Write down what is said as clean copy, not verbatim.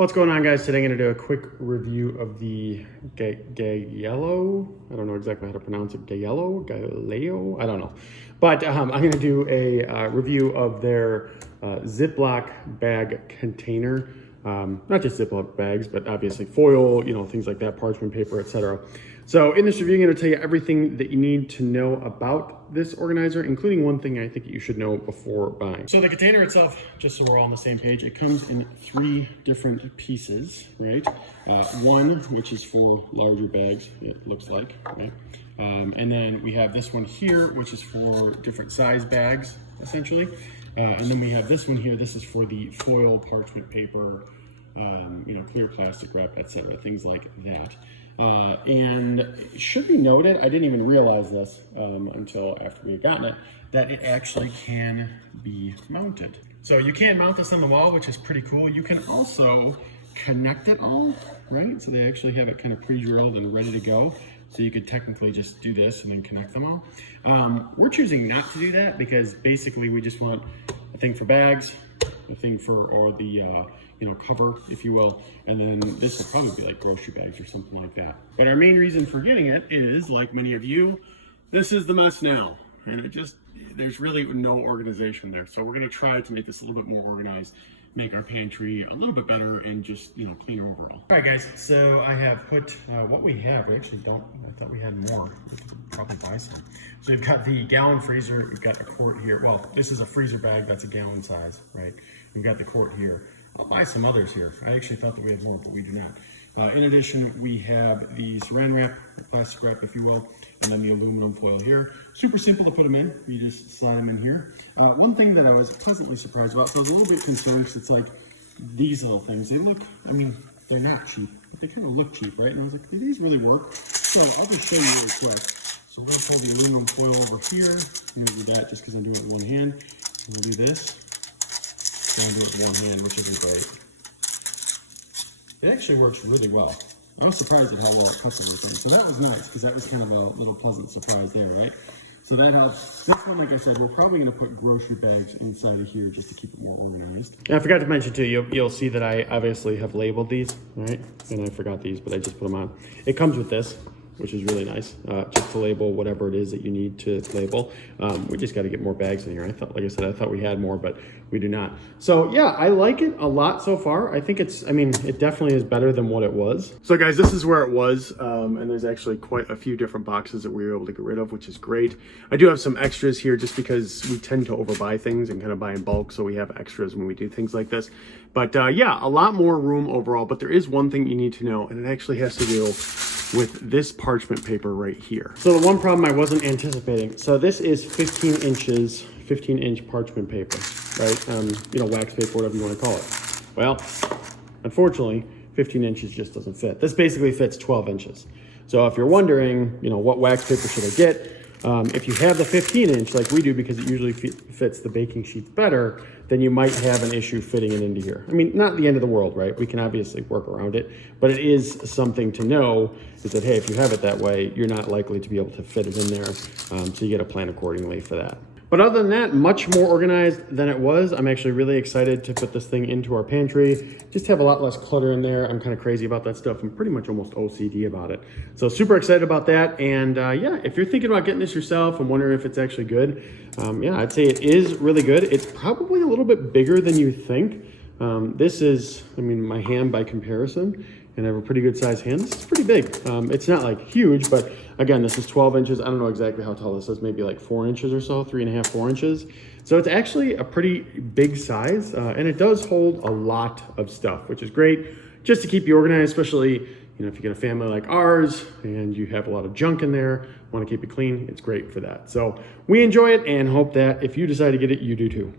What's going on, guys? Today I'm going to do a quick review of the GEYILO. I don't know exactly how to pronounce it. GEYILO? I don't know. But I'm going to do a review of their Ziploc bag container. Not just Ziploc bags, but obviously foil, things like that, parchment paper, etc. So in this review, I'm going to tell you everything that you need to know about this organizer, including one thing I think you should know before buying. So the container itself, just so we're all on the same page, it comes in 3 different pieces, right? One, which is for larger bags, it looks like, right? And then we have this one here, which is for different size bags, essentially. And then we have this one here. This is for the foil, parchment paper, clear plastic wrap, etc., things like that. And it should be noted, I didn't even realize this until after we had gotten it, that it actually can be mounted. So you can mount this on the wall, which is pretty cool. You can also connect it all, right? So they actually have it kind of pre-drilled and ready to go. So you could technically just do this and then connect them all. We're choosing not to do that because basically we just want a thing for bags, a thing for, or the, cover, if you will. And then this will probably be like grocery bags or something like that. But our main reason for getting it is, like many of you, this is the mess now. And there's really no organization there. So we're gonna try to make this a little bit more organized, make our pantry a little bit better, and just, cleaner overall. All right, guys, so I have put what we have. We actually don't, I thought we had more. We could probably buy some. So we've got the gallon freezer. We've got a quart here. Well, this is a freezer bag. That's a gallon size, right? We've got the quart here. I'll buy some others here. I actually thought that we had more, but we do not. In addition, we have the saran wrap, or plastic wrap, if you will, and then the aluminum foil here. Super simple to put them in. You just slide them in here. One thing that I was pleasantly surprised about, so I was a little bit concerned because it's like these little things. They look, they're not cheap, but they kind of look cheap, right? And I was like, do these really work? So I'll just show you really quick. So we'll pull the aluminum foil over here. I'm gonna do that just because I'm doing it with one hand. And we'll do this. And I'll do it with one hand, which will be great. It actually works really well. I was surprised at how well it cuts everything. So that was nice, because that was kind of a little pleasant surprise there, right? So that helps. This one, like I said, we're probably going to put grocery bags inside of here just to keep it more organized. And I forgot to mention too, you'll see that I obviously have labeled these, right? And I forgot these, but I just put them on. It comes with this, which is really nice, just to label whatever it is that you need to label. We just got to get more bags in here. Like I said, I thought we had more, but we do not. So yeah, I like it a lot so far. I think it definitely is better than what it was. So guys, this is where it was. And there's actually quite a few different boxes that we were able to get rid of, which is great. I do have some extras here just because we tend to overbuy things and kind of buy in bulk. So we have extras when we do things like this. But yeah, a lot more room overall, but there is one thing you need to know, and it actually has to do with this parchment paper right here. So the one problem I wasn't anticipating. So this is 15 inches, 15-inch parchment paper, right? Wax paper, whatever you want to call it. Well, unfortunately, 15 inches just doesn't fit. This basically fits 12 inches. So if you're wondering, what wax paper should I get? If you have the 15-inch like we do, because it usually fits the baking sheets better, then you might have an issue fitting it into here. Not the end of the world, right? We can obviously work around it, but it is something to know is that, hey, if you have it that way, you're not likely to be able to fit it in there. So you got to plan accordingly for that. But other than that, much more organized than it was. I'm actually really excited to put this thing into our pantry. Just have a lot less clutter in there. I'm kind of crazy about that stuff. I'm pretty much almost OCD about it. So super excited about that. And yeah, if you're thinking about getting this yourself and wondering if it's actually good, yeah, I'd say it is really good. It's probably a little bit bigger than you think. This is, my hand by comparison, and I have a pretty good sized hand. This is pretty big. It's not like huge, but again, this is 12 inches. I don't know exactly how tall this is, maybe like 4 inches or so, 3.5, 4 inches. So it's actually a pretty big size, and it does hold a lot of stuff, which is great just to keep you organized, especially, if you get a family like ours and you have a lot of junk in there, want to keep it clean, it's great for that. So we enjoy it and hope that if you decide to get it, you do too.